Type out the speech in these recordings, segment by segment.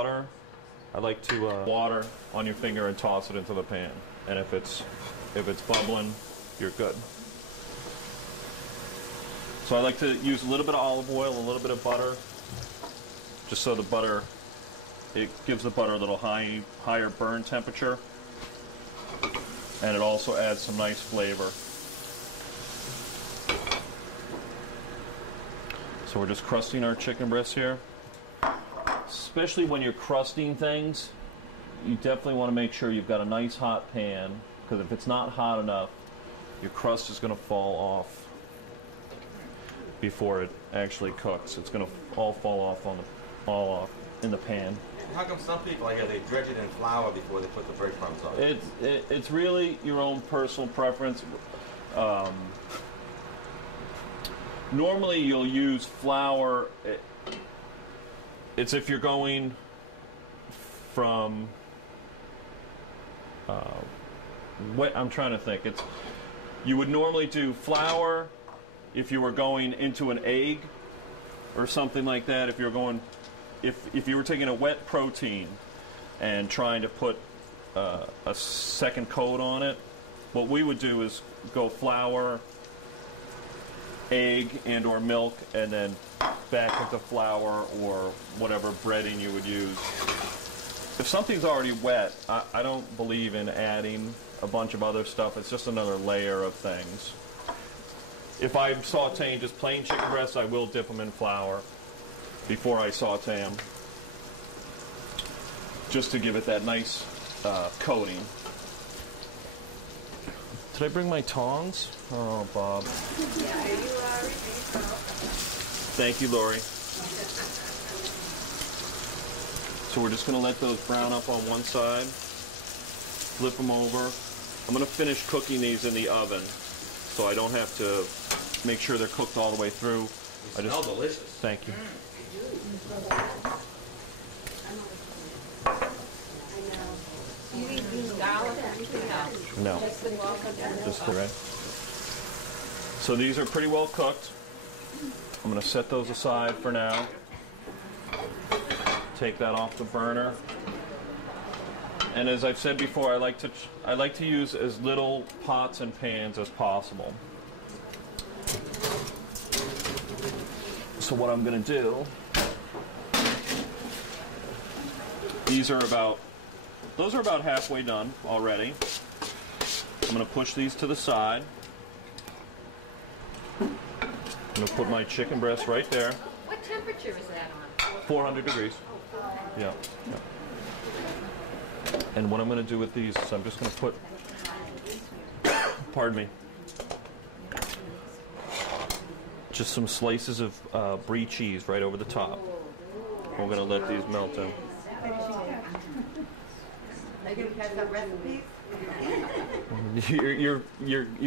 Water. I like to water on your finger and toss it into the pan. And if it's bubbling, you're good. So I like to use a little bit of olive oil, a little bit of butter, just so the butter, it gives the butter a little higher burn temperature, and it also adds some nice flavor. So we're just crusting our chicken breasts here. Especially when you're crusting things, you definitely want to make sure you've got a nice hot pan, because if it's not hot enough, your crust is going to fall off before it actually cooks. It's going to all fall off in the pan. How come some people here, they dredge it in flour before they put the breadcrumbs on? It's really your own personal preference. Normally you'll use flour. It's if you're going from I'm trying to think. You would normally do flour if you were going into an egg or something like that. If you're going, if you were taking a wet protein and trying to put a second coat on it, what we would do is go flour, egg, and or milk, and then back into flour or whatever breading you would use. If something's already wet, I don't believe in adding a bunch of other stuff. It's just another layer of things. If I'm sauteing just plain chicken breasts, I will dip them in flour before I saute them, just to give it that nice coating. Did I bring my tongs? Oh, Bob. Thank you, Lori. So we're just going to let those brown up on one side, flip them over. I'm going to finish cooking these in the oven, so I don't have to make sure they're cooked all the way through. They smell delicious. Thank you. No. Just the red. So these are pretty well cooked. I'm going to set those aside for now. Take that off the burner. And as I've said before, I like to use as little pots and pans as possible. So what I'm going to do, those are about halfway done already. I'm going to push these to the side. I'm going to put my chicken breast right there. What temperature is that on? 400 degrees. Yeah. And what I'm going to do with these is I'm just going to put, pardon me, just some slices of brie cheese right over the top. We're going to let these melt in. You've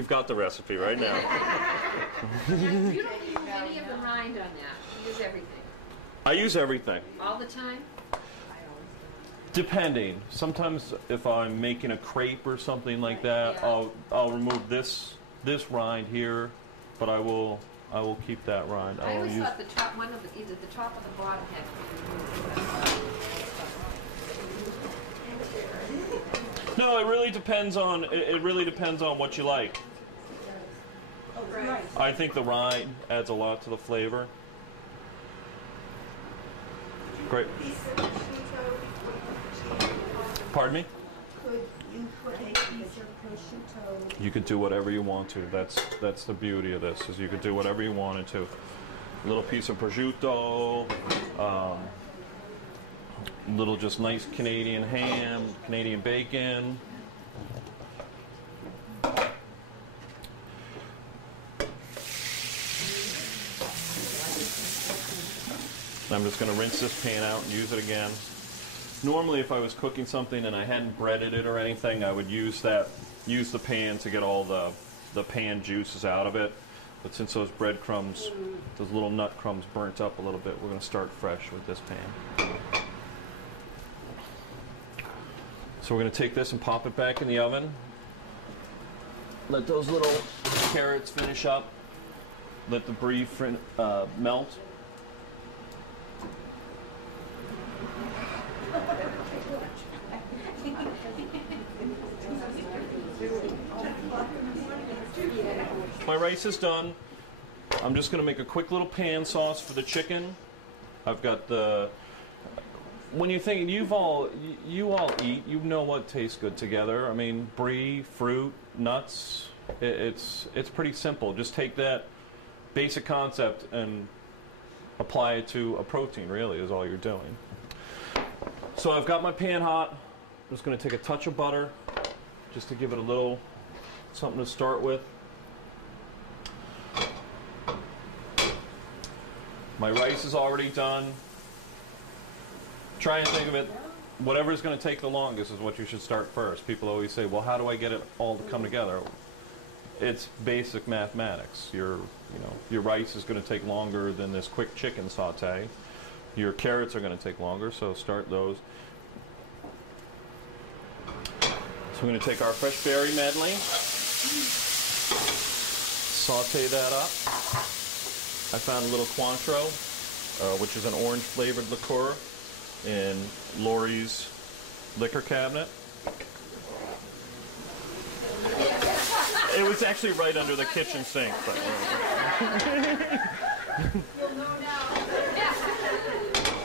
got the recipe right now. You don't use any of the rind on that. You use everything. I use everything. All the time? Depending. Sometimes if I'm making a crepe or something like that, yeah, I'll remove this rind here, but I will keep that rind. I always thought the top one of either the top or the bottom had to be removed. No, it really depends on what you like. Oh, right. I think the rind adds a lot to the flavor. Great. Pardon me? Could you put a piece of prosciutto? You could do whatever you want to. That's the beauty of this, is you could do whatever you wanted to. A little piece of prosciutto, little just nice Canadian ham, Canadian bacon. I'm just going to rinse this pan out and use it again. Normally, if I was cooking something and I hadn't breaded it or anything, I would use the pan to get all the pan juices out of it. But since those breadcrumbs, those little nut crumbs burnt up a little bit, we're going to start fresh with this pan. So we're going to take this and pop it back in the oven. Let those little carrots finish up. Let the brie melt. rice is done, I'm just going to make a quick little pan sauce for the chicken. I've got the... When you think, you all eat, you know what tastes good together. I mean, brie, fruit, nuts, it's pretty simple. Just take that basic concept and apply it to a protein, really, is all you're doing. So I've got my pan hot. I'm just going to take a touch of butter just to give it a little something to start with. My rice is already done. Try and think of it, whatever is going to take the longest is what you should start first. People always say, well, how do I get it all to come together? It's basic mathematics. Your rice is going to take longer than this quick chicken saute. Your carrots are going to take longer, so start those. So we're going to take our fresh berry medley, saute that up. I found a little Cointreau, which is an orange flavored liqueur, in Lori's liquor cabinet. It was actually right under the kitchen sink. But,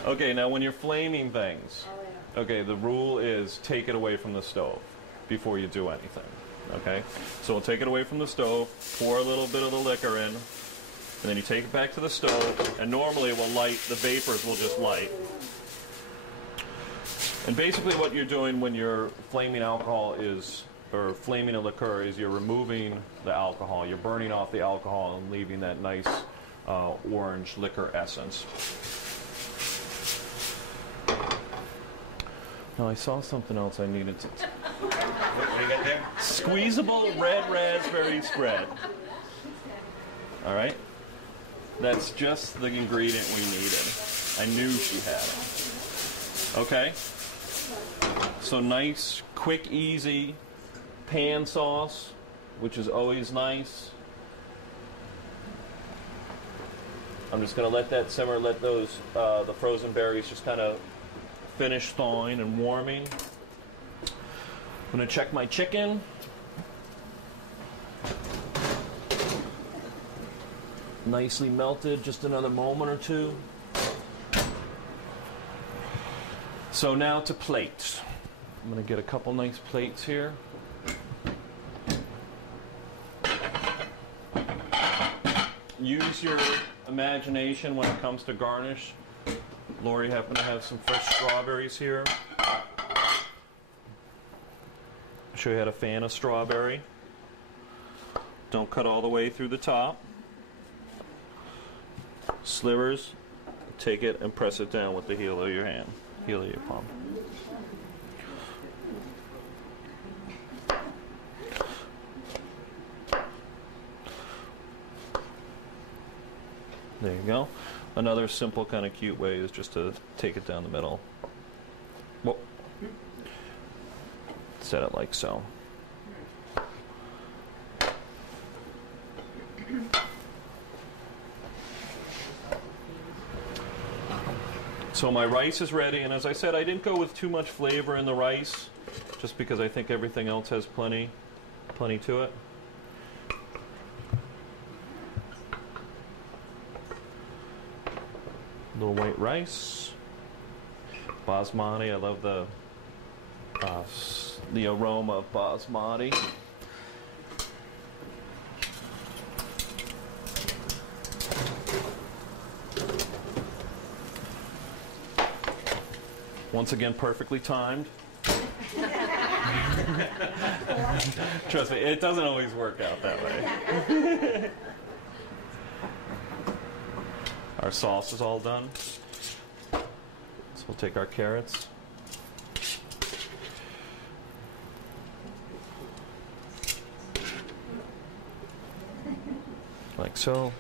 okay, now when you're flaming things, okay, the rule is take it away from the stove before you do anything. Okay, so we'll take it away from the stove, pour a little bit of the liquor in, and then you take it back to the stove, and normally it will light, the vapors will just light. And basically what you're doing when you're flaming alcohol is, or flaming a liqueur, is you're removing the alcohol. You're burning off the alcohol and leaving that nice orange liquor essence. Now I saw something else I needed to... What do you got there? Squeezable red raspberry spread. All right? That's just the ingredient we needed. I knew she had it. Okay? So nice, quick, easy pan sauce, which is always nice. I'm just going to let that simmer, let those the frozen berries just kind of finish thawing and warming. I'm going to check my chicken. Nicely melted, just another moment or two. So now to plate. I'm going to get a couple nice plates here. Use your imagination when it comes to garnish. Lori happened to have some fresh strawberries here. I'm sure you had a fan of strawberry. Don't cut all the way through the top. Slivers, take it and press it down with the heel of your hand, heel of your palm. There you go. Another simple kind of cute way is just to take it down the middle. Whoa. Set it like so. So my rice is ready, and as I said, I didn't go with too much flavor in the rice, just because I think everything else has plenty to it. Little white rice, basmati. I love the aroma of basmati. Once again, perfectly timed. Trust me, it doesn't always work out that way. Our sauce is all done. So we'll take our carrots. Like so.